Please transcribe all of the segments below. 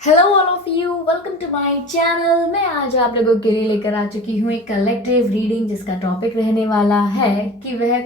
Hello all of you, welcome to my channel. मैं आज आप लोगों के लिए लेकर आ चुकी हूँ एक कलेक्टिव रीडिंग जिसका टॉपिक रहने वाला है कि वह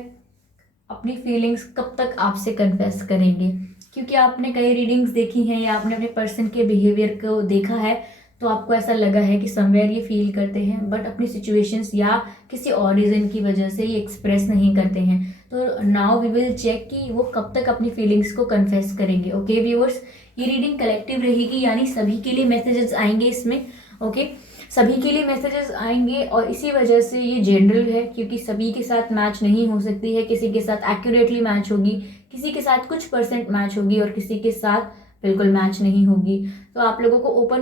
अपनी फीलिंग्स कब तक आपसे कन्फेस करेंगे। क्योंकि आपने कई रीडिंग्स देखी हैं या आपने अपने पर्सन के बिहेवियर को देखा है तो आपको ऐसा लगा है कि समवेयर ये फील करते हैं बट अपनी सिचुएशंस या किसी और रीज़न की वजह से ये एक्सप्रेस नहीं करते हैं। तो नाउ वी विल चेक कि वो कब तक अपनी फीलिंग्स को कन्फेस करेंगे। ओके व्यूअर्स, ये रीडिंग कलेक्टिव रहेगी यानी सभी के लिए मैसेजेस आएंगे इसमें। ओके, सभी के लिए मैसेजेस आएंगे और इसी वजह से ये जनरल है क्योंकि सभी के साथ मैच नहीं हो सकती है। किसी के साथ एक्यूरेटली मैच होगी, किसी के साथ कुछ परसेंट मैच होगी और किसी के साथ बिल्कुल मैच नहीं होगी। तो आप लोगों को ओपन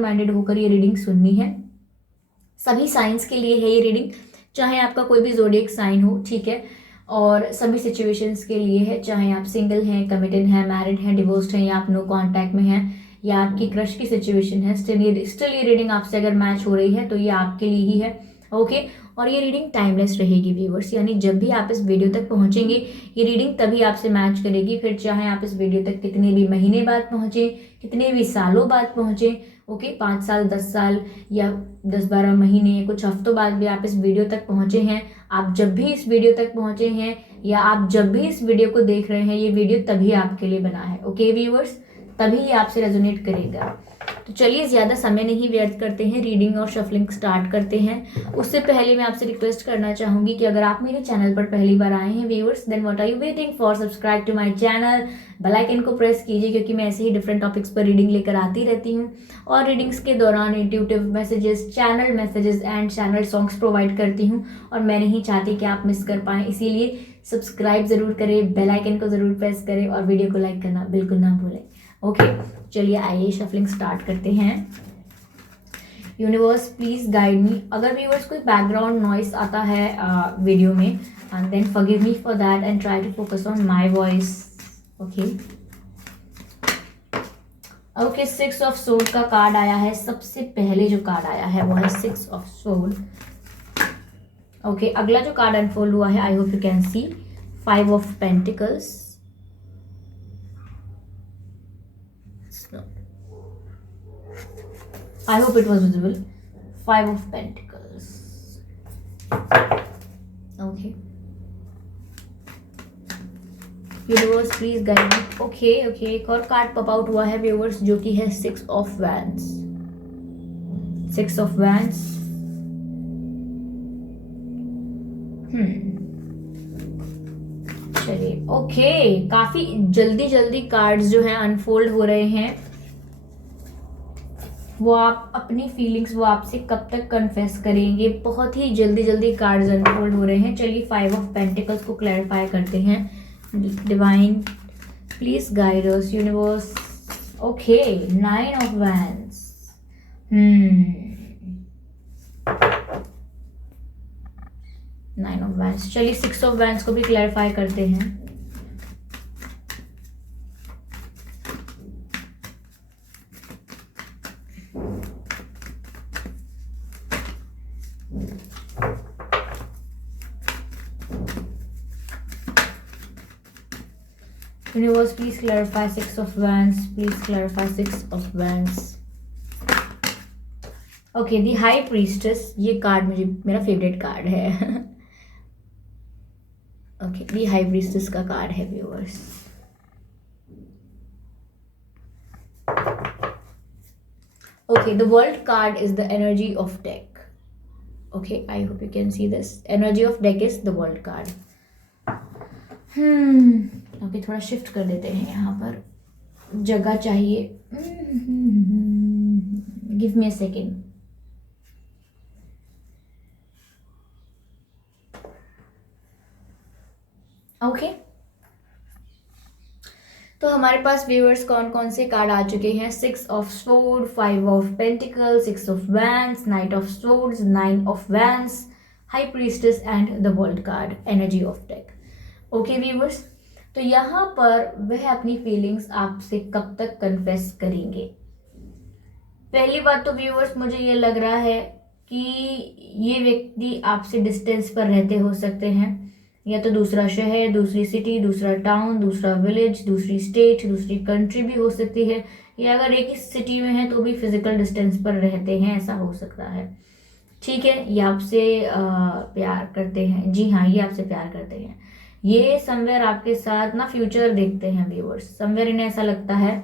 माइंडेड होकर ये रीडिंग सुननी है। सभी साइंस के लिए है ये रीडिंग, चाहे आपका कोई भी ज़ोडिएक साइन हो, ठीक है। और सभी सिचुएशंस के लिए है, चाहे आप सिंगल हैं, कमिटेड हैं, मैरिड हैं, डिवोर्स्ड हैं या आप नो कांटेक्ट में हैं या आपकी क्रश की सिचुएशन है। स्टिल ये रीडिंग आपसे अगर मैच हो रही है तो ये आपके लिए ही है। ओके, और ये रीडिंग टाइमलेस रहेगी व्यूवर्स, यानी जब भी आप इस वीडियो तक पहुंचेंगे ये रीडिंग तभी आपसे मैच करेगी। फिर चाहे आप इस वीडियो तक कितने भी महीने बाद पहुंचे, कितने भी सालों बाद पहुंचे, ओके, 5 साल, 10 साल या 10-12 महीने या कुछ हफ्तों बाद भी आप इस वीडियो तक पहुंचे हैं, आप जब भी इस वीडियो तक पहुंचे हैं या आप जब भी इस वीडियो को देख रहे हैं, ये वीडियो तभी आपके लिए बना है। ओके व्यूअर्स, तभी ये आपसे रेजोनेट करेगा। तो चलिए ज़्यादा समय नहीं व्यर्थ करते हैं, रीडिंग और शफलिंग स्टार्ट करते हैं। उससे पहले मैं आपसे रिक्वेस्ट करना चाहूँगी कि अगर आप मेरे चैनल पर पहली बार आए हैं viewers, then what are you waiting for, subscribe to my channel, bell icon को प्रेस कीजिए क्योंकि मैं ऐसे ही डिफरेंट टॉपिक्स पर रीडिंग लेकर आती रहती हूँ और रीडिंग्स के दौरान intuitive messages, channel messages and channel songs provide करती हूँ और मैं नहीं चाहती कि आप मिस कर पाएँ। इसीलिए सब्सक्राइब ज़रूर करें, बेल आइकन को ज़रूर प्रेस करें और वीडियो को लाइक करना बिल्कुल ना भूलें। ओके, चलिए आइए शफलिंग स्टार्ट करते हैं। Universe please guide me. अगर व्यूअर्स कोई बैकग्राउंड नॉइस आता है वीडियो में, and then forgive me for that and try to focus on my voice. Okay okay, 6 of sword का कार्ड आया है। सबसे पहले जो कार्ड आया है वो है 6 ऑफ सोर्ड। ओके, अगला जो कार्ड अनफोल्ड हुआ है, I hope you can see, 5 of pentacles. I hope it was visible. 5 of Pentacles. Okay. Universe please guide me. Okay, एक और कार्ड पॉप आउट हुआ है व्यूअर्स जो कि है 6 ऑफ Wands. 6 of Wands. चलिए, ओके, काफी जल्दी कार्ड्स जो हैं अनफोल्ड हो रहे हैं। वो आप अपनी फीलिंग्स वो आपसे कब तक कन्फेस करेंगे, बहुत ही जल्दी कार्ड्स अनफोल्ड हो रहे हैं। चलिए 5 ऑफ पेंटिकल्स को क्लैरिफाई करते हैं। Divine please guide us universe. Okay, 9 of wands. 9 of wands. चलिए 6 ऑफ वैंड्स को भी क्लैरिफाई करते हैं। Universe, please clarify 6 of Wands. Please clarify 6 of Wands. Okay, the high priestess, ये कार्ड मेरा फेवरेट कार्ड है। ओके, दी हाई प्रीस्टेस का card है viewers. Okay, the world card is the energy of deck. Okay, I hope you can see this. Energy of deck is the world card. Okay, थोड़ा shift कर देते हैं, यहाँ पर जगह चाहिए। Give me a second. Okay, तो हमारे पास व्यूअर्स कौन कौन से कार्ड आ चुके हैं? 6 of sword, 5 of pentacle, 6 of wands, 9 of swords, 9 of wands, high priestess and the world card, energy of deck. Okay viewers, तो यहाँ पर वह अपनी फीलिंग्स आपसे कब तक कन्फेस करेंगे? पहली बात तो व्यूअर्स मुझे ये लग रहा है कि ये व्यक्ति आपसे डिस्टेंस पर रहते हो सकते हैं या तो दूसरा शहर, दूसरी सिटी, दूसरा टाउन, दूसरा विलेज, दूसरी स्टेट, दूसरी कंट्री भी हो सकती है, या अगर एक ही सिटी में है तो भी फिजिकल डिस्टेंस पर रहते हैं, ऐसा हो सकता है। ठीक है, ये आपसे प्यार करते हैं, जी हाँ, ये आपसे प्यार करते हैं। ये समवेयर आपके साथ ना फ्यूचर देखते हैं व्यूअर्स, समवेयर इन्हें ऐसा लगता है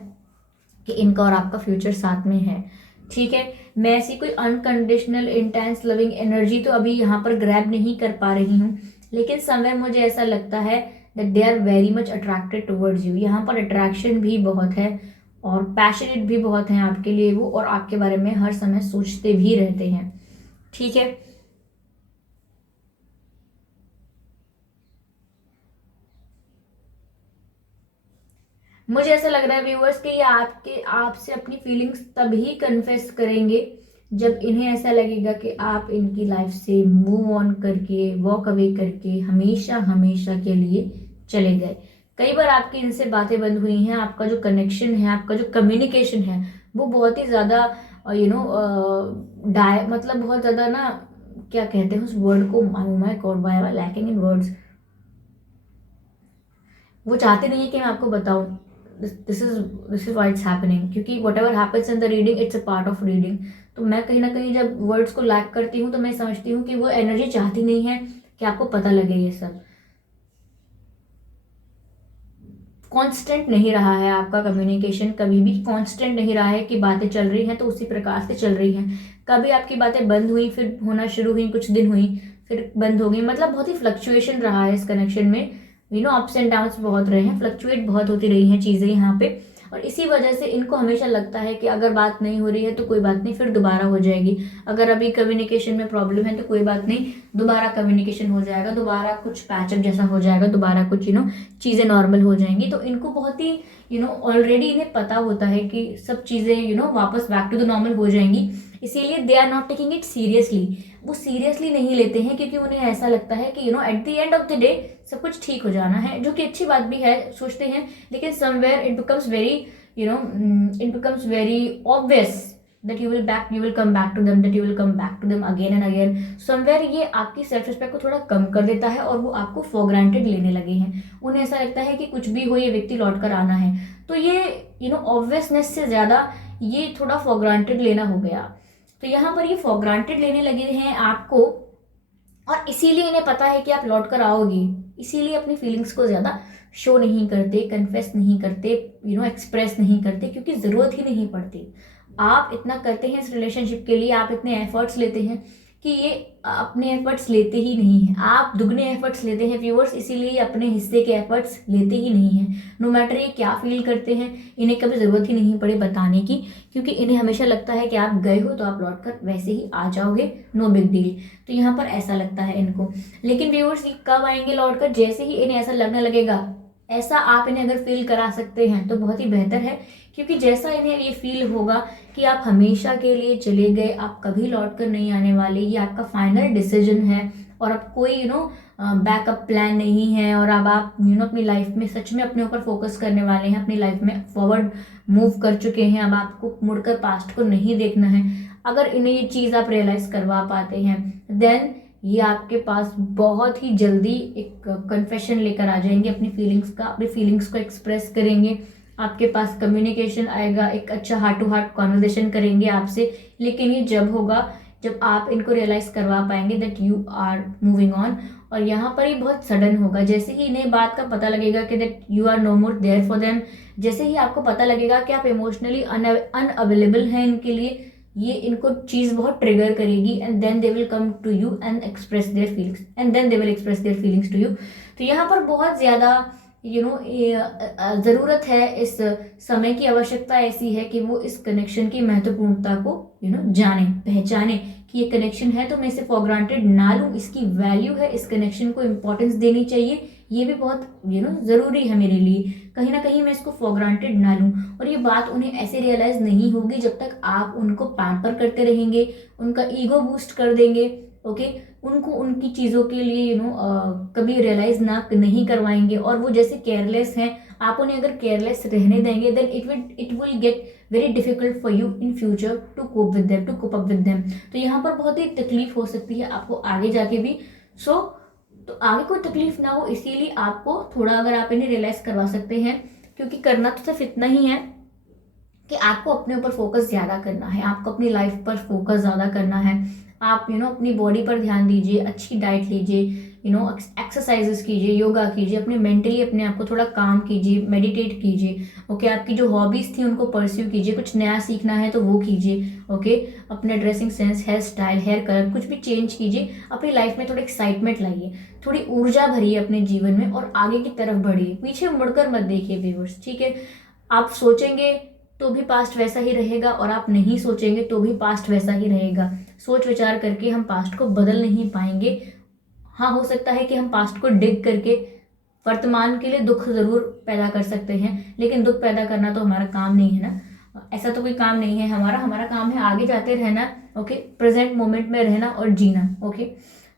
कि इनका और आपका फ्यूचर साथ में है। ठीक है, मैं ऐसी कोई अनकंडीशनल इंटेंस लविंग एनर्जी तो अभी यहाँ पर ग्रैब नहीं कर पा रही हूँ, लेकिन समवेयर मुझे ऐसा लगता है that they are very much attracted towards you. यहाँ पर अट्रैक्शन भी बहुत है और पैशनेट भी बहुत है आपके लिए वो, और आपके बारे में हर समय सोचते भी रहते हैं। ठीक है, मुझे ऐसा लग रहा है व्यूअर्स कि ये आपके आपसे अपनी फीलिंग्स तभी कन्फेस करेंगे जब इन्हें ऐसा लगेगा कि आप इनकी लाइफ से मूव ऑन करके, वॉक अवे करके हमेशा हमेशा के लिए चले गए। कई बार आपकी इनसे बातें बंद हुई हैं, आपका जो कनेक्शन है, आपका जो कम्युनिकेशन है, वो बहुत ही ज़्यादा मतलब बहुत ज़्यादा ना, क्या कहते हैं उस वर्ड को, my God why I am lacking in words. वो चाहते नहीं है कि मैं आपको बताऊं this is why it's happening, क्योंकि whatever happens in the reading it's a part of reading. तो मैं कहीं ना कहीं जब वर्ड्स को लैक करती हूँ तो मैं समझती हूँ कि वो एनर्जी चाहती नहीं है कि आपको पता लगे। ये सब कांस्टेंट नहीं रहा है, आपका कम्युनिकेशन कभी भी कांस्टेंट नहीं रहा है कि बातें चल रही हैं तो उसी प्रकार से चल रही हैं। कभी आपकी बातें बंद हुई, फिर होना शुरू हुई, कुछ दिन हुई, फिर बंद हो गई, मतलब बहुत ही फ्लक्चुएशन रहा है इस कनेक्शन में। अप्स एंड डाउन्स बहुत रहे हैं, फ्लक्चुएट बहुत होती रही हैं चीज़ें यहाँ पे, और इसी वजह से इनको हमेशा लगता है कि अगर बात नहीं हो रही है तो कोई बात नहीं, फिर दोबारा हो जाएगी। अगर अभी कम्युनिकेशन में प्रॉब्लम है तो कोई बात नहीं, दोबारा कम्युनिकेशन हो जाएगा, दोबारा कुछ पैचअप जैसा हो जाएगा, दोबारा कुछ चीज़ें नॉर्मल हो जाएंगी। तो इनको बहुत ही ऑलरेडी इन्हें पता होता है कि सब चीज़ें वापस बैक टू द नॉर्मल हो जाएंगी, इसीलिए they are not taking it seriously. वो सीरियसली नहीं लेते हैं क्योंकि उन्हें ऐसा लगता है कि at the end of the day सब कुछ ठीक हो जाना है, जो कि अच्छी बात भी है, सोचते हैं। लेकिन somewhere it becomes very it becomes very obvious that you will come back to them, that you will come back to them again and again. somewhere ये आपकी सेल्फ रिस्पेक्ट को थोड़ा कम कर देता है और वो आपको फॉर ग्रांटेड लेने लगे हैं। उन्हें ऐसा लगता है कि कुछ भी हो ये व्यक्ति लौट कर आना है, तो ये ऑब्वियसनेस से ज्यादा ये थोड़ा फॉर ग्रांटेड लेना हो गया। तो यहाँ पर ये फॉर ग्रांटेड लेने लगे हैं आपको, और इसीलिए इन्हें पता है कि आप लौट कर आओगे, इसीलिए अपनी फीलिंग्स को ज़्यादा शो नहीं करते, कन्फेस नहीं करते, एक्सप्रेस नहीं करते, क्योंकि ज़रूरत ही नहीं पड़ती। आप इतना करते हैं इस रिलेशनशिप के लिए, आप इतने एफर्ट्स लेते हैं कि ये अपने एफर्ट्स लेते ही नहीं हैं, आप दुगने एफर्ट्स लेते हैं व्यूअर्स, इसीलिए अपने हिस्से के एफर्ट्स लेते ही नहीं हैं। नो मैटर ये क्या फील करते हैं, इन्हें कभी ज़रूरत ही नहीं पड़े बताने की, क्योंकि इन्हें हमेशा लगता है कि आप गए हो तो आप लौट कर वैसे ही आ जाओगे, नो बिग डील। तो यहाँ पर ऐसा लगता है इनको। लेकिन व्यूअर्स ये कब आएंगे लौट कर, जैसे ही इन्हें ऐसा लगने लगेगा, ऐसा आप इन्हें अगर फील करा सकते हैं तो बहुत ही बेहतर है, क्योंकि जैसा इन्हें ये फील होगा कि आप हमेशा के लिए चले गए, आप कभी लौट कर नहीं आने वाले, ये आपका फाइनल डिसीजन है, और अब कोई बैकअप प्लान नहीं है, और अब आप अपनी लाइफ में सच में अपने ऊपर फोकस करने वाले हैं, अपनी लाइफ में फॉरवर्ड मूव कर चुके हैं, अब आपको मुड़कर पास्ट को नहीं देखना है। अगर इन्हें ये चीज़ आप रियलाइज करवा पाते हैं, देन ये आपके पास बहुत ही जल्दी एक कन्फेशन लेकर आ जाएंगे अपनी फीलिंग्स का, अपनी फीलिंग्स को एक्सप्रेस करेंगे, आपके पास कम्युनिकेशन आएगा, एक अच्छा हार्ट टू हार्ट कॉन्वर्सेशन करेंगे आपसे। लेकिन ये जब होगा जब आप इनको रियलाइज करवा पाएंगे that you are moving on, और यहाँ पर ही बहुत सडन होगा। जैसे ही इन्हें बात का पता लगेगा कि that you are no more there for them, जैसे ही आपको पता लगेगा कि आप इमोशनली अनअवेलेबल हैं इनके लिए, ये इनको चीज़ बहुत ट्रिगर करेगी, and then they will come to you and express their feelings, and then they will express their feelings to you. तो यहाँ पर बहुत ज़्यादा ज़रूरत है, इस समय की आवश्यकता ऐसी है कि वो इस कनेक्शन की महत्वपूर्णता को जाने, पहचाने कि ये कनेक्शन है तो मैं इसे फॉर ग्रांटेड ना लूँ, इसकी वैल्यू है, इस कनेक्शन को इम्पोर्टेंस देनी चाहिए, ये भी बहुत ज़रूरी है मेरे लिए, कहीं ना कहीं मैं इसको फॉर ग्रांटेड ना लूँ। और ये बात उन्हें ऐसे रियलाइज़ नहीं होगी जब तक आप उनको पैम्पर करते रहेंगे, उनका ईगो बूस्ट कर देंगे, ओके, उनको उनकी चीज़ों के लिए कभी रियलाइज ना नहीं करवाएंगे, और वो जैसे केयरलेस हैं, आप उन्हें अगर केयरलेस रहने देंगे then it will get very difficult for you in future to cope with them, to cope up with them. तो यहाँ पर बहुत ही तकलीफ हो सकती है आपको आगे जाके भी। सो तो आगे कोई तकलीफ ना हो, इसीलिए आपको थोड़ा अगर आप इन्हें रियलाइज करवा सकते हैं, क्योंकि करना तो सिर्फ इतना ही है कि आपको अपने ऊपर फोकस ज़्यादा करना है, आपको अपनी लाइफ पर फोकस ज़्यादा करना है। आप अपनी बॉडी पर ध्यान दीजिए, अच्छी डाइट लीजिए, एक्सरसाइजेस कीजिए, योगा कीजिए, अपने मेंटली अपने आप को थोड़ा काम कीजिए, मेडिटेट कीजिए। ओके, आपकी जो हॉबीज़ थी उनको परस्यू कीजिए, कुछ नया सीखना है तो वो कीजिए। ओके, अपना dressing sense, hair style, hair colour कुछ भी चेंज कीजिए, अपनी लाइफ में थोड़ा एक्साइटमेंट लाइए, थोड़ी ऊर्जा भरिए अपने जीवन में और आगे की तरफ बढ़िए, पीछे मुड़कर मत देखिए व्यूअर्स। ठीक है, आप सोचेंगे तो भी पास्ट वैसा ही रहेगा और आप नहीं सोचेंगे तो भी पास्ट वैसा ही रहेगा। सोच विचार करके हम पास्ट को बदल नहीं पाएंगे। हाँ, हो सकता है कि हम पास्ट को डिग करके वर्तमान के लिए दुख जरूर पैदा कर सकते हैं, लेकिन दुख पैदा करना तो हमारा काम नहीं है ना, ऐसा तो कोई काम नहीं है हमारा। हमारा काम है आगे जाते रहना। ओके, प्रेजेंट मोमेंट में रहना और जीना। ओके,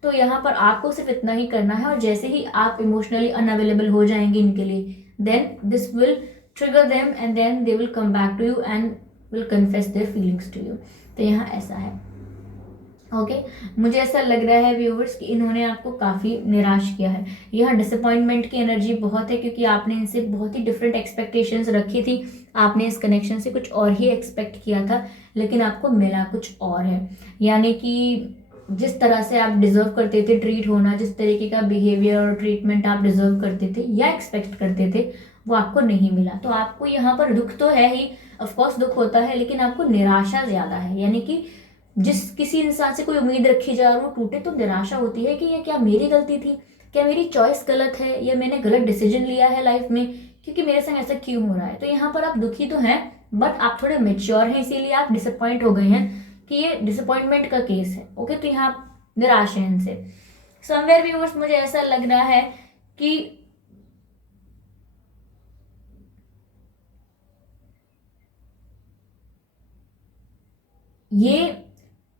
तो यहाँ पर आपको सिर्फ इतना ही करना है, और जैसे ही आप इमोशनली अनअवेलेबल हो जाएंगे इनके लिए, then this will trigger them and then they will come back to you and will confess their feelings to you। तो यहाँ ऐसा है। ओके, मुझे ऐसा लग रहा है व्यूअर्स कि इन्होंने आपको काफ़ी निराश किया है। यहाँ डिसअपॉइंटमेंट की एनर्जी बहुत है, क्योंकि आपने इनसे बहुत ही डिफरेंट एक्सपेक्टेशंस रखी थी। आपने इस कनेक्शन से कुछ और ही एक्सपेक्ट किया था, लेकिन आपको मिला कुछ और है। यानी कि जिस तरह से आप डिजर्व करते थे ट्रीट होना, जिस तरीके का बिहेवियर और ट्रीटमेंट आप डिजर्व करते थे या एक्सपेक्ट करते थे, वो आपको नहीं मिला। तो आपको यहाँ पर दुख तो है ही, ऑफकोर्स दुख होता है, लेकिन आपको निराशा ज्यादा है। यानी कि जिस किसी इंसान से कोई उम्मीद रखी जा रही, वो टूटे तो निराशा होती है कि ये क्या मेरी गलती थी, क्या मेरी चॉइस गलत है, या मैंने गलत डिसीजन लिया है लाइफ में, क्योंकि मेरे संग ऐसा क्यों हो रहा है। तो यहाँ पर आप दुखी तो हैं, बट आप थोड़े मेच्योर हैं, इसीलिए आप डिसअपॉइंट हो गए हैं कि ये डिसअपॉइंटमेंट का केस है। ओके, तो यहाँ आप निराश हैं इनसे। समवेयर व्यूअर्स, मुझे ऐसा लग रहा है कि ये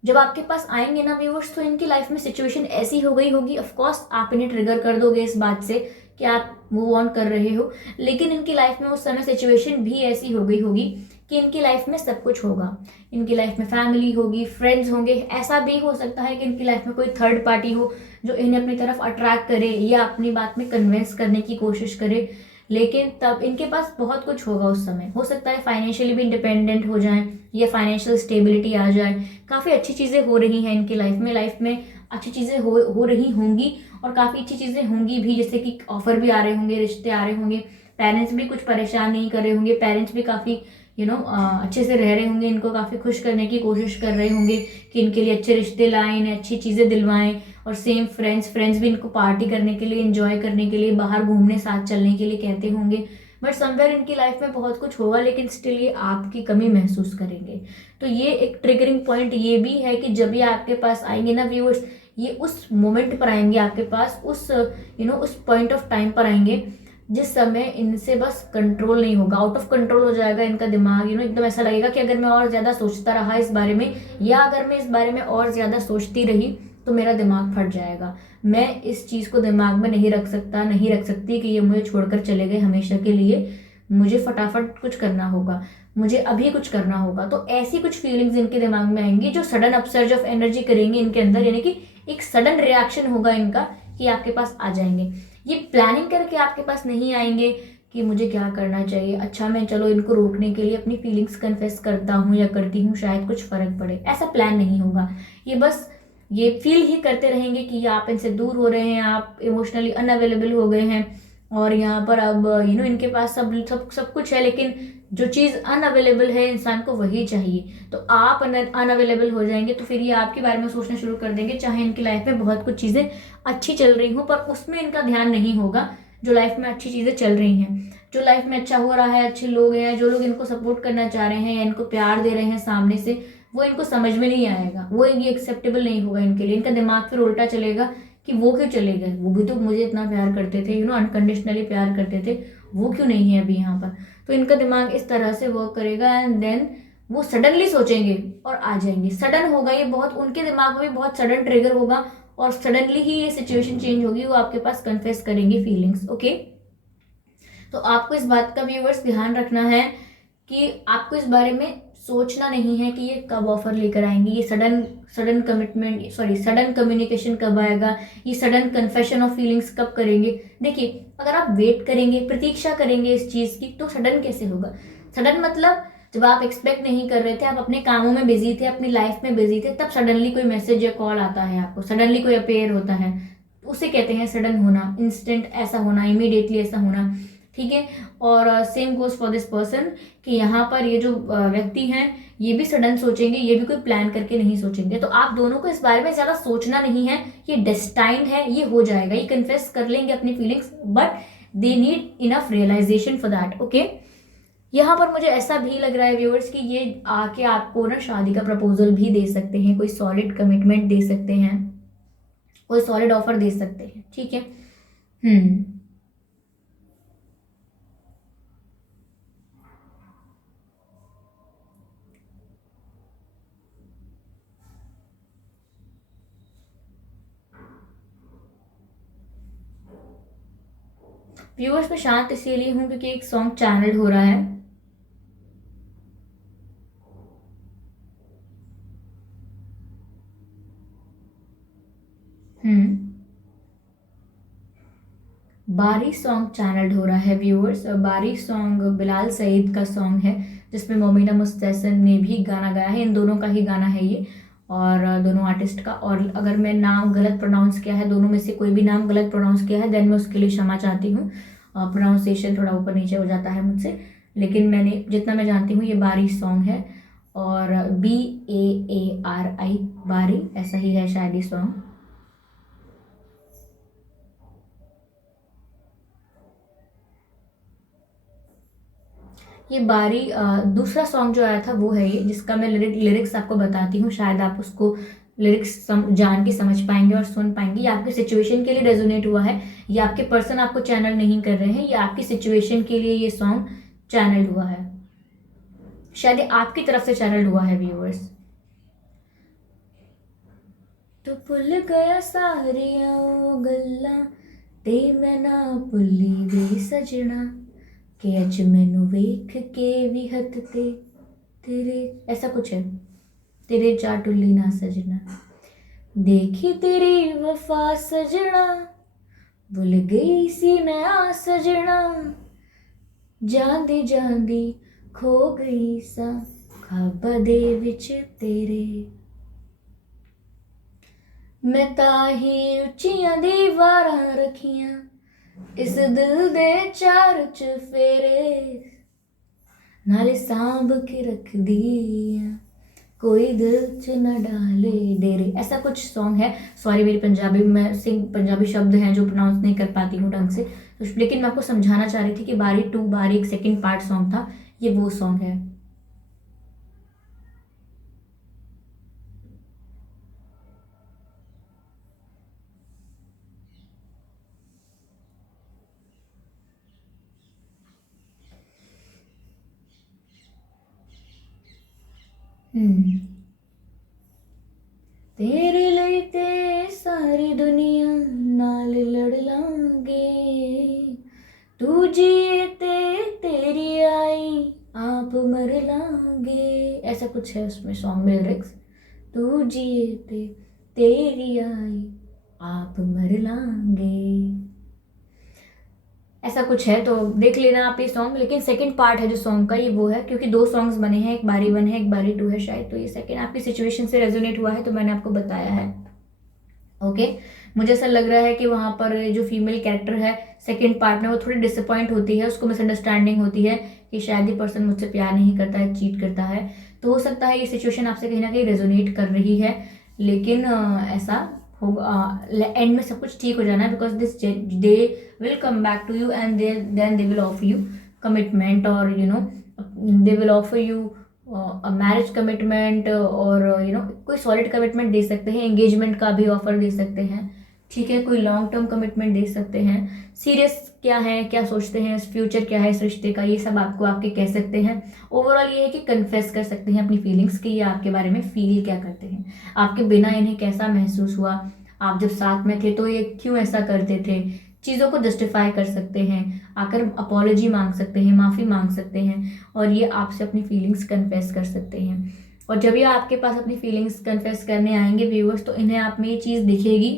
जब आपके पास आएंगे ना व्यूअर्स, तो इनकी लाइफ में सिचुएशन ऐसी हो गई होगी, ऑफ कोर्स आप इन्हें ट्रिगर कर दोगे इस बात से कि आप मूव ऑन कर रहे हो, लेकिन इनकी लाइफ में उस समय सिचुएशन भी ऐसी हो गई होगी कि इनकी लाइफ में सब कुछ होगा। इनकी लाइफ में फैमिली होगी, फ्रेंड्स होंगे, ऐसा भी हो सकता है कि इनकी लाइफ में कोई थर्ड पार्टी हो जो इन्हें अपनी तरफ अट्रैक्ट करे या अपनी बात में कन्विंस करने की कोशिश करे, लेकिन तब इनके पास बहुत कुछ होगा उस समय। हो सकता है फाइनेंशियली भी इंडिपेंडेंट हो जाएं या फाइनेंशियल स्टेबिलिटी आ जाए। काफ़ी अच्छी चीज़ें हो रही हैं इनकी लाइफ में अच्छी चीज़ें हो रही होंगी, और काफ़ी अच्छी चीज़ें होंगी भी, जैसे कि ऑफर भी आ रहे होंगे, रिश्ते आ रहे होंगे, पेरेंट्स भी कुछ परेशान नहीं कर रहे होंगे, पेरेंट्स भी काफ़ी अच्छे से रह रहे होंगे, इनको काफ़ी खुश करने की कोशिश कर रहे होंगे कि इनके लिए अच्छे रिश्ते लाएं, इन्हें अच्छी चीज़ें दिलवाएं। और सेम फ्रेंड्स भी इनको पार्टी करने के लिए, एंजॉय करने के लिए, बाहर घूमने साथ चलने के लिए कहते होंगे। बट समवेयर इनकी लाइफ में बहुत कुछ होगा, लेकिन स्टिल ये आपकी कमी महसूस करेंगे। तो ये एक ट्रिगरिंग पॉइंट ये भी है कि जब ये आपके पास आएंगे ना व्यूअर्स, ये उस मोमेंट पर आएंगे आपके पास, उस पॉइंट ऑफ टाइम पर आएंगे जिस समय इनसे बस कंट्रोल नहीं होगा, आउट ऑफ कंट्रोल हो जाएगा इनका दिमाग। एकदम ऐसा लगेगा कि अगर मैं और ज़्यादा सोचता रहा इस बारे में, या अगर मैं इस बारे में और ज़्यादा सोचती रही, तो मेरा दिमाग फट जाएगा। मैं इस चीज़ को दिमाग में नहीं रख सकती कि ये मुझे छोड़कर चले गए हमेशा के लिए। मुझे फटाफट कुछ करना होगा, मुझे अभी कुछ करना होगा। तो ऐसी कुछ फीलिंग्स इनके दिमाग में आएंगी जो सडन अपसर्ज ऑफ एनर्जी करेंगे इनके अंदर, यानी कि एक सडन रिएक्शन होगा इनका कि आपके पास आ जाएंगे। ये प्लानिंग करके आपके पास नहीं आएंगे कि मुझे क्या करना चाहिए, अच्छा मैं चलो इनको रोकने के लिए अपनी फीलिंग्स कन्फेस करता हूँ या करती हूँ, शायद कुछ फर्क पड़े। ऐसा प्लान नहीं होगा। ये बस ये फील ही करते रहेंगे कि आप इनसे दूर हो रहे हैं, आप इमोशनली अनअवेलेबल हो गए हैं, और यहाँ पर अब इनके पास सब कुछ है, लेकिन जो चीज़ अनअवेलेबल है इंसान को वही चाहिए। तो आप अनअवेलेबल हो जाएंगे, तो फिर ये आपके बारे में सोचना शुरू कर देंगे, चाहे इनकी लाइफ में बहुत कुछ चीज़ें अच्छी चल रही हों, पर उसमें इनका ध्यान नहीं होगा जो लाइफ में अच्छी चीज़ें चल रही हैं, जो लाइफ में अच्छा हो रहा है, अच्छे लोग हैं, जो लोग इनको सपोर्ट करना चाह रहे हैं या इनको प्यार दे रहे हैं सामने से, वो इनको समझ में नहीं आएगा, वो ये एक्सेप्टेबल नहीं होगा इनके लिए। इनका दिमाग फिर उल्टा चलेगा कि वो क्यों चले गए, वो भी तो मुझे इतना प्यार करते थे, अनकंडीशनली प्यार करते थे, वो क्यों नहीं है अभी यहाँ पर। तो इनका दिमाग इस तरह से वर्क करेगा, एंड देन वो सडनली सोचेंगे और आ जाएंगे। सडन होगा ये, बहुत उनके दिमाग में भी बहुत सडन ट्रिगर होगा, और सडनली ही ये सिचुएशन चेंज होगी, वो आपके पास कन्फेस करेंगे फीलिंग्स। ओके, तो आपको इस बात का व्यूअर्स ध्यान रखना है कि आपको इस बारे में सोचना नहीं है कि ये कब ऑफर लेकर आएंगे, ये sudden sudden commitment sudden communication कब आएगा, ये सडन कन्फेशन ऑफ फीलिंग्स कब करेंगे। देखिए, अगर आप वेट करेंगे, प्रतीक्षा करेंगे इस चीज़ की, तो सडन कैसे होगा। सडन मतलब जब आप एक्सपेक्ट नहीं कर रहे थे, आप अपने कामों में बिजी थे, अपनी लाइफ में बिजी थे, तब सडनली कोई मैसेज या कॉल आता है आपको, सडनली कोई अपेयर होता है, उसे कहते हैं सडन होना, इंस्टेंट ऐसा होना, इमीडिएटली ऐसा होना। ठीक है। और same goes for this person कि यहाँ पर ये जो व्यक्ति हैं ये भी सडन सोचेंगे, ये भी कोई प्लान करके नहीं सोचेंगे। तो आप दोनों को इस बारे में ज़्यादा सोचना नहीं है, ये डेस्टाइंड है, ये हो जाएगा, ये कन्फेस कर लेंगे अपनी feelings, but they need enough realisation for that. Okay, यहाँ पर मुझे ऐसा भी लग रहा है व्यूअर्स कि ये आके आपको ना शादी का प्रपोजल भी दे सकते हैं, कोई सॉलिड कमिटमेंट दे सकते हैं, कोई सॉलिड ऑफर दे सकते हैं। ठीक है। व्यूअर्स में शांत इसीलिए हूँ क्योंकि एक सॉन्ग चैनल हो रहा है। बारी सॉन्ग चैनल हो रहा है व्यूअर्स। बारी सॉन्ग बिलाल सईद का सॉन्ग है जिसमें मोमिना मुस्तहसन ने भी गाना गाया है, इन दोनों का ही गाना है ये, और दोनों आर्टिस्ट का। और अगर मैं नाम गलत प्रोनाउंस किया है, दोनों में से कोई भी नाम गलत प्रोनाउंस किया है, देन मैं उसके लिए क्षमा चाहती हूँ। प्रोनाउंसिएशन थोड़ा ऊपर नीचे हो जाता है मुझसे, लेकिन मैंने जितना मैं जानती हूँ ये बारी सॉन्ग है, और BAARI, बारी, ऐसा ही है शायद ये सॉन्ग। ये बारी दूसरा सॉन्ग जो आया था वो है ये, जिसका मैं लिरिक्स आपको बताती हूँ, शायद आप उसको लिरिक्स जान के समझ पाएंगे और सुन पाएंगे। ये आपकी सिचुएशन के लिए रेजोनेट हुआ है, ये आपके पर्सन आपको चैनल नहीं कर रहे हैं, ये आपकी सिचुएशन के लिए ये सॉन्ग चैनल हुआ है, शायद ये आपकी तरफ से चैनल हुआ है व्यूअर्स। तो भुल गया सारिया गल्लां ते मैं ना भुली वे सजना, कि अज मैनू वेख के भी हथ ते तेरे, ऐसा कुछ है, तेरे जा टुल्ली ना सजना, देखी तेरी वफा सजना, भुल गई सी मैं आ सजना, जांदी जांदी खो गई सा खाबा दे विच तेरे, मैं ताही उच्चियां दीवारां रखियां, इस दिल दे चार चफेरे, नाले सांभ के रख दिया, कोई दिल च न डाले डेरे, ऐसा कुछ सॉन्ग है। सॉरी, मेरी पंजाबी में पंजाबी शब्द हैं जो प्रोनाउंस नहीं कर पाती हूँ ढंग से, तो लेकिन मैं आपको समझाना चाह रही थी कि बारी 2, बारी एक सेकेंड पार्ट सॉन्ग था, ये वो सॉन्ग है। तेरे लिए ते सारी दुनिया नाल लड़ लांगे, तू जिए ते तेरी आई आप मर लांगे, ऐसा कुछ है उसमें सॉन्ग में लिरिक्स, तू जिए ते तेरी आई आप मर लांगे, ऐसा कुछ है। तो देख लेना आप ये सॉन्ग, लेकिन सेकंड पार्ट है जो सॉन्ग का ये वो है, क्योंकि 2 सॉन्ग्स बने हैं, एक बारी 1 है, एक बारी 2 है शायद, तो ये सेकंड आपकी सिचुएशन से रेजोनेट हुआ है तो मैंने आपको बताया है। ओके, मुझे ऐसा लग रहा है कि वहाँ पर जो फीमेल कैरेक्टर है सेकंड पार्ट में वो थोड़ी डिसअपॉइंट होती है, उसको मिसअंडरस्टैंडिंग होती है कि शायद ये पर्सन मुझसे प्यार नहीं करता है, चीट करता है, तो हो सकता है ये सिचुएशन आपसे कहीं ना कहीं रेजोनेट कर रही है, लेकिन ऐसा होगा एंड में सब कुछ ठीक हो जाना है, because this they will come back to you and then they will offer you commitment, और they will offer you a marriage commitment, और कोई सॉलिड कमिटमेंट दे सकते हैं, एंगेजमेंट का भी ऑफर दे सकते हैं। ठीक है, कोई लॉन्ग टर्म कमिटमेंट दे सकते हैं, सीरियस क्या है, क्या सोचते हैं, फ्यूचर क्या है इस रिश्ते का, ये सब आपको आपके कह सकते हैं। ओवरऑल ये है कि कन्फेस कर सकते हैं अपनी फीलिंग्स की, ये आपके बारे में फील क्या करते हैं, आपके बिना इन्हें कैसा महसूस हुआ, आप जब साथ में थे तो ये क्यों ऐसा करते थे, चीज़ों को जस्टिफाई कर सकते हैं, आकर अपॉलॉजी मांग सकते हैं, माफ़ी मांग सकते हैं, और ये आपसे अपनी फीलिंग्स कन्फेस कर सकते हैं। और जब ये आपके पास अपनी फीलिंग्स कन्फेस करने आएंगे व्यूअर्स, तो इन्हें आप में ये चीज़ दिखेगी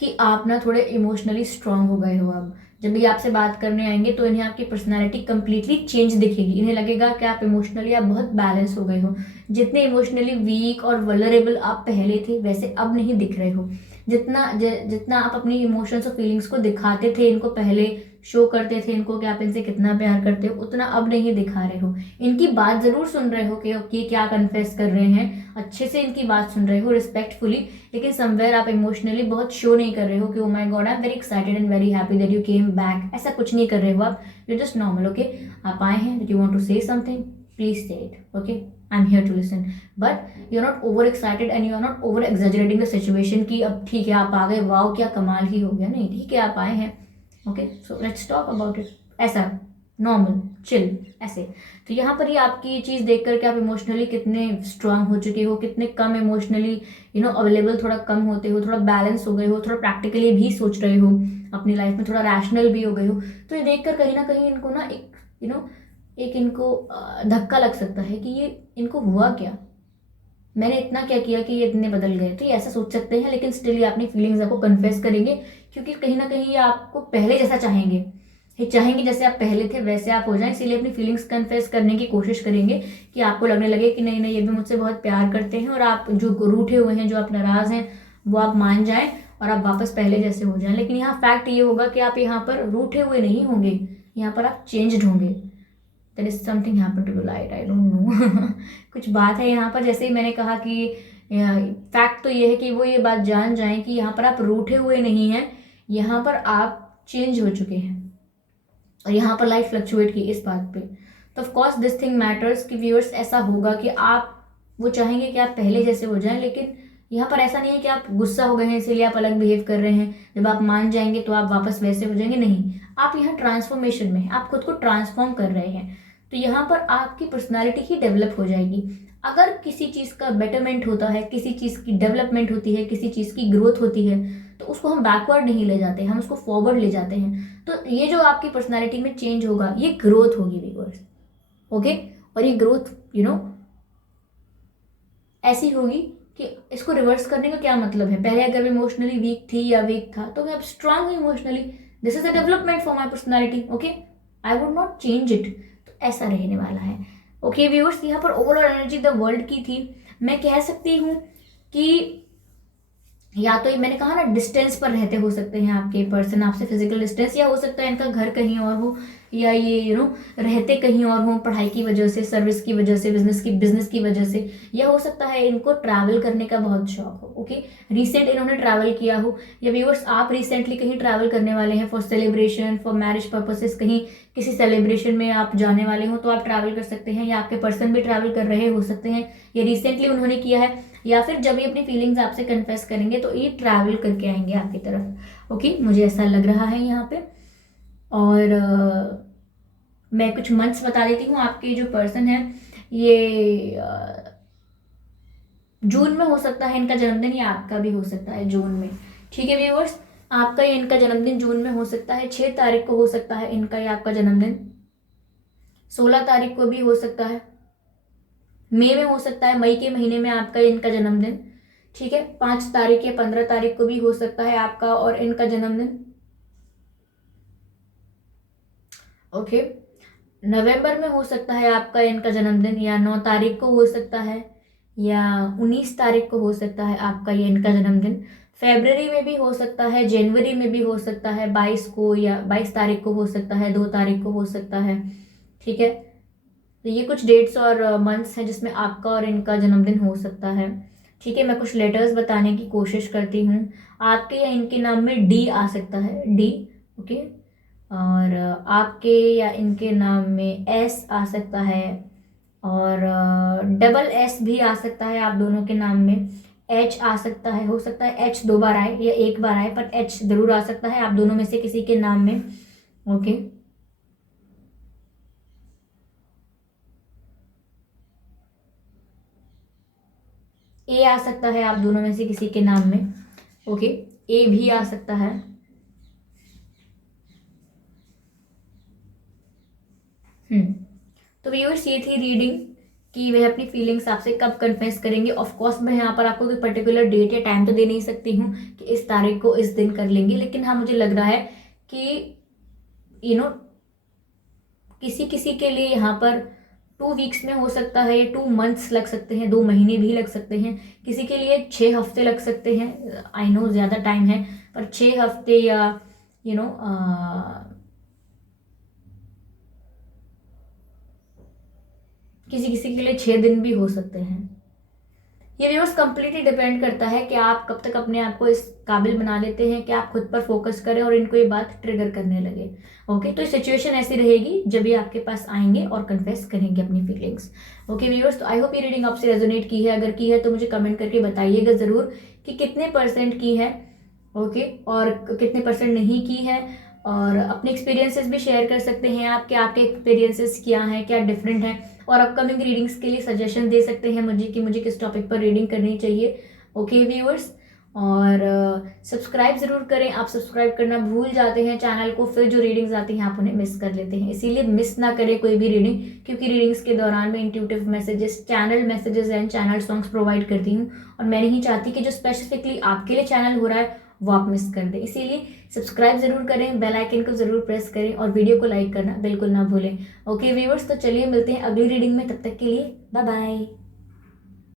कि आप ना थोड़े इमोशनली स्ट्रांग हो गए हो। अब जब ये आपसे बात करने आएंगे तो इन्हें आपकी पर्सनालिटी कंप्लीटली चेंज दिखेगी। इन्हें लगेगा कि आप इमोशनली आप बहुत बैलेंस हो गए हो। जितने इमोशनली वीक और वल्नरेबल आप पहले थे वैसे अब नहीं दिख रहे हो। जितना आप अपनी इमोशंस और फीलिंग्स को दिखाते थे, इनको पहले शो करते थे इनको कि आप इनसे कितना प्यार करते हो, उतना अब नहीं दिखा रहे हो। इनकी बात जरूर सुन रहे हो कि क्या कन्फेस कर रहे हैं, अच्छे से इनकी बात सुन रहे हो रिस्पेक्टफुली, लेकिन समवेयर आप इमोशनली बहुत शो नहीं कर रहे हो कि oh my God I am very excited and very happy that you came back. ऐसा कुछ नहीं कर रहे हो आप, यू जस्ट नॉर्मल। ओके, आप आए हैं, that you want to say something, please say it. Okay, I am here to listen, but you are not over excited and you are not over exaggerating the situation कि अब ठीक है आप आ गए, wow क्या कमाल ही हो गया। नहीं, ठीक है आप आए हैं, okay so let's talk about it. ऐसा नॉर्मल चिल ऐसे। तो यहाँ पर ये आपकी ये चीज़ देख करके आप इमोशनली कितने स्ट्रांग हो चुके हो, कितने कम इमोशनली अवेलेबल, थोड़ा कम होते हो, थोड़ा बैलेंस हो गए हो, थोड़ा प्रैक्टिकली भी सोच रहे हो अपनी लाइफ में, थोड़ा रैशनल भी हो गए हो। तो ये देखकर कहीं ना कहीं इनको ना एक इनको धक्का लग सकता है कि ये इनको हुआ क्या, मैंने इतना क्या किया कि ये इतने बदल गए। तो ये ऐसा सोच सकते हैं, लेकिन स्टिल ये अपनी फीलिंग्स आपको कन्फेस करेंगे, क्योंकि कहीं ना कहीं ये आपको पहले जैसा चाहेंगे। ये चाहेंगे जैसे आप पहले थे वैसे आप हो जाएं, इसीलिए अपनी फीलिंग्स कन्फेस करने की कोशिश करेंगे कि आपको लगने लगे कि नहीं नहीं ये भी मुझसे बहुत प्यार करते हैं, और आप जो रूठे हुए हैं, जो आप नाराज हैं, वो आप मान जाएं और आप वापस पहले जैसे हो जाएं। लेकिन यहाँ फैक्ट ये होगा कि आप यहाँ पर रूठे हुए नहीं होंगे, यहाँ पर आप चेंज्ड होंगे। There is something happen to the light, I don't know कुछ बात है यहाँ पर। जैसे ही मैंने कहा कि फैक्ट तो ये है कि वो ये बात जान जाएं कि यहाँ पर आप रूठे हुए नहीं हैं, यहाँ पर आप चेंज हो चुके हैं, और यहाँ पर लाइफ फ्लक्चुएट की इस बात पे। तो of course this thing matters कि व्यूअर्स ऐसा होगा कि आप वो चाहेंगे कि आप पहले जैसे हो जाएं, लेकिन यहाँ पर ऐसा नहीं है कि आप गुस्सा हो गए हैं इसीलिए आप अलग बिहेव कर रहे हैं, जब आप मान जाएंगे तो आप वापस वैसे हो जाएंगे। नहीं, आप यहाँ ट्रांसफॉर्मेशन में, आप खुद को ट्रांसफॉर्म कर रहे हैं, तो यहाँ पर आपकी पर्सनालिटी ही डेवलप हो जाएगी। अगर किसी चीज़ का बेटरमेंट होता है, किसी चीज़ की डेवलपमेंट होती है, किसी चीज़ की ग्रोथ होती है, तो उसको हम बैकवर्ड नहीं ले जाते, हम उसको फॉरवर्ड ले जाते हैं। तो ये जो आपकी पर्सनालिटी में चेंज होगा, ये ग्रोथ होगी व्यूअर्स। ओके, और ये ग्रोथ ऐसी होगी कि इसको रिवर्स करने का क्या मतलब है। पहले अगर मैं इमोशनली वीक थी या वीक था, तो मैं अब स्ट्रांग हूँ emotionally, this is a development for my personality. Okay, I would not change it. तो ऐसा रहने वाला है। ओके व्यूअर्स, यहाँ पर ओवरऑल एनर्जी द वर्ल्ड की थी। मैं कह सकती हूँ कि या तो ये मैंने कहा ना डिस्टेंस पर रहते हो सकते हैं आपके पर्सन आपसे, फिजिकल डिस्टेंस, या हो सकता है इनका घर कहीं और हो, या ये रहते कहीं और हो, पढ़ाई की वजह से, सर्विस की वजह से, बिजनेस की वजह से, या हो सकता है इनको ट्रैवल करने का बहुत शौक हो। ओके, रिसेंट इन्होंने ट्रैवल किया हो, या व्यूअर्स आप रिसेंटली कहीं ट्रैवल करने वाले हैं for celebration, for marriage purposes, कहीं किसी सेलिब्रेशन में आप जाने वाले हो तो आप ट्रैवल कर सकते हैं, या आपके पर्सन भी ट्रैवल कर रहे हो सकते हैं, या रिसेंटली उन्होंने किया है, या फिर जब ये अपनी फीलिंग्स आपसे कन्फेस करेंगे तो ये ट्रैवल करके आएंगे आपकी तरफ। ओके, मुझे ऐसा लग रहा है यहाँ पे। और मैं कुछ मंथ्स बता देती हूँ। आपके जो पर्सन है ये जून में हो सकता है इनका जन्मदिन, या आपका भी हो सकता है जून में। ठीक है व्यूअर्स, आपका या इनका जन्मदिन जून में हो सकता है, 6 तारीख को हो सकता है इनका या आपका जन्मदिन, 16 तारीख को भी हो सकता है, मई में हो सकता है, मई के महीने में आपका इनका जन्मदिन। ठीक है, 5 तारीख या 15 तारीख को भी हो सकता है आपका और इनका जन्मदिन। ओके, नवंबर में हो सकता है आपका इनका जन्मदिन, या 9 तारीख को हो सकता है, या 19 तारीख को हो सकता है आपका ये इनका जन्मदिन। फेब्रवरी में भी हो सकता है, जनवरी में भी हो सकता है, 22 को या 22 तारीख को हो सकता है, 2 तारीख को हो सकता है। ठीक है, तो ये कुछ डेट्स और मंथ्स हैं जिसमें आपका और इनका जन्मदिन हो सकता है। ठीक है, मैं कुछ लेटर्स बताने की कोशिश करती हूँ। आपके या इनके नाम में डी आ सकता है, डी। ओके, और आपके या इनके नाम में एस आ सकता है, और डबल एस भी आ सकता है आप दोनों के नाम में। एच आ सकता है, हो सकता है एच 2 बार आए या 1 बार आए, पर एच जरूर आ सकता है आप दोनों में से किसी के नाम में। ओके, ए आ सकता है आप दोनों में से किसी के नाम में। ओके, ए भी आ सकता है। तो व्यूअर्स, ये थी रीडिंग कि वह अपनी फीलिंग्स आपसे कब कन्फेस करेंगे। ऑफ कोर्स मैं यहाँ पर आपको कोई पर्टिकुलर डेट या टाइम तो दे नहीं सकती हूँ कि इस तारीख को इस दिन कर लेंगे, लेकिन हाँ मुझे लग रहा है कि किसी किसी के लिए यहाँ पर 2 वीक्स में हो सकता है, 2 मंथ्स लग सकते हैं, 2 महीने भी लग सकते हैं, किसी के लिए 6 हफ्ते लग सकते हैं। आई नो ज़्यादा टाइम है, पर 6 हफ्ते या यू नो किसी किसी के लिए 6 दिन भी हो सकते हैं। ये व्यूअर्स कंप्लीटली डिपेंड करता है कि आप कब तक अपने आप को इस काबिल बना लेते हैं कि आप खुद पर फोकस करें और इनको ये बात ट्रिगर करने लगे। ओके, तो सिचुएशन ऐसी रहेगी जब ये आपके पास आएंगे और कन्फेस करेंगे अपनी फीलिंग्स। ओके व्यूअर्स, तो आई होप ये रीडिंग आपसे रेजोनेट की है। अगर की है तो मुझे कमेंट करके बताइएगा ज़रूर कि कितने % की है। ओके, और कितने % नहीं की है। और अपने एक्सपीरियंसेस भी शेयर कर सकते हैं आप कि आपके एक्सपीरियंसेस क्या हैं, क्या डिफरेंट है। और अपकमिंग रीडिंग्स के लिए सजेशन दे सकते हैं मुझे कि मुझे किस टॉपिक पर रीडिंग करनी चाहिए। ओके व्यूअर्स, और सब्सक्राइब ज़रूर करें। आप सब्सक्राइब करना भूल जाते हैं चैनल को, फिर जो रीडिंग्स आती हैं आप उन्हें मिस कर लेते हैं। इसीलिए मिस ना करें कोई भी रीडिंग, क्योंकि रीडिंग्स के दौरान मैं intuitive messages, channel messages and channel songs provide करती हूँ, और मैं नहीं चाहती कि जो स्पेसिफिकली आपके लिए चैनल हो रहा है वो आप मिस कर दें। इसीलिए सब्सक्राइब जरूर करें, बेल आइकन को जरूर प्रेस करें और वीडियो को लाइक करना बिल्कुल ना भूलें। ओके व्यूअर्स, तो चलिए मिलते हैं अगली रीडिंग में, तब तक के लिए बाय बाय।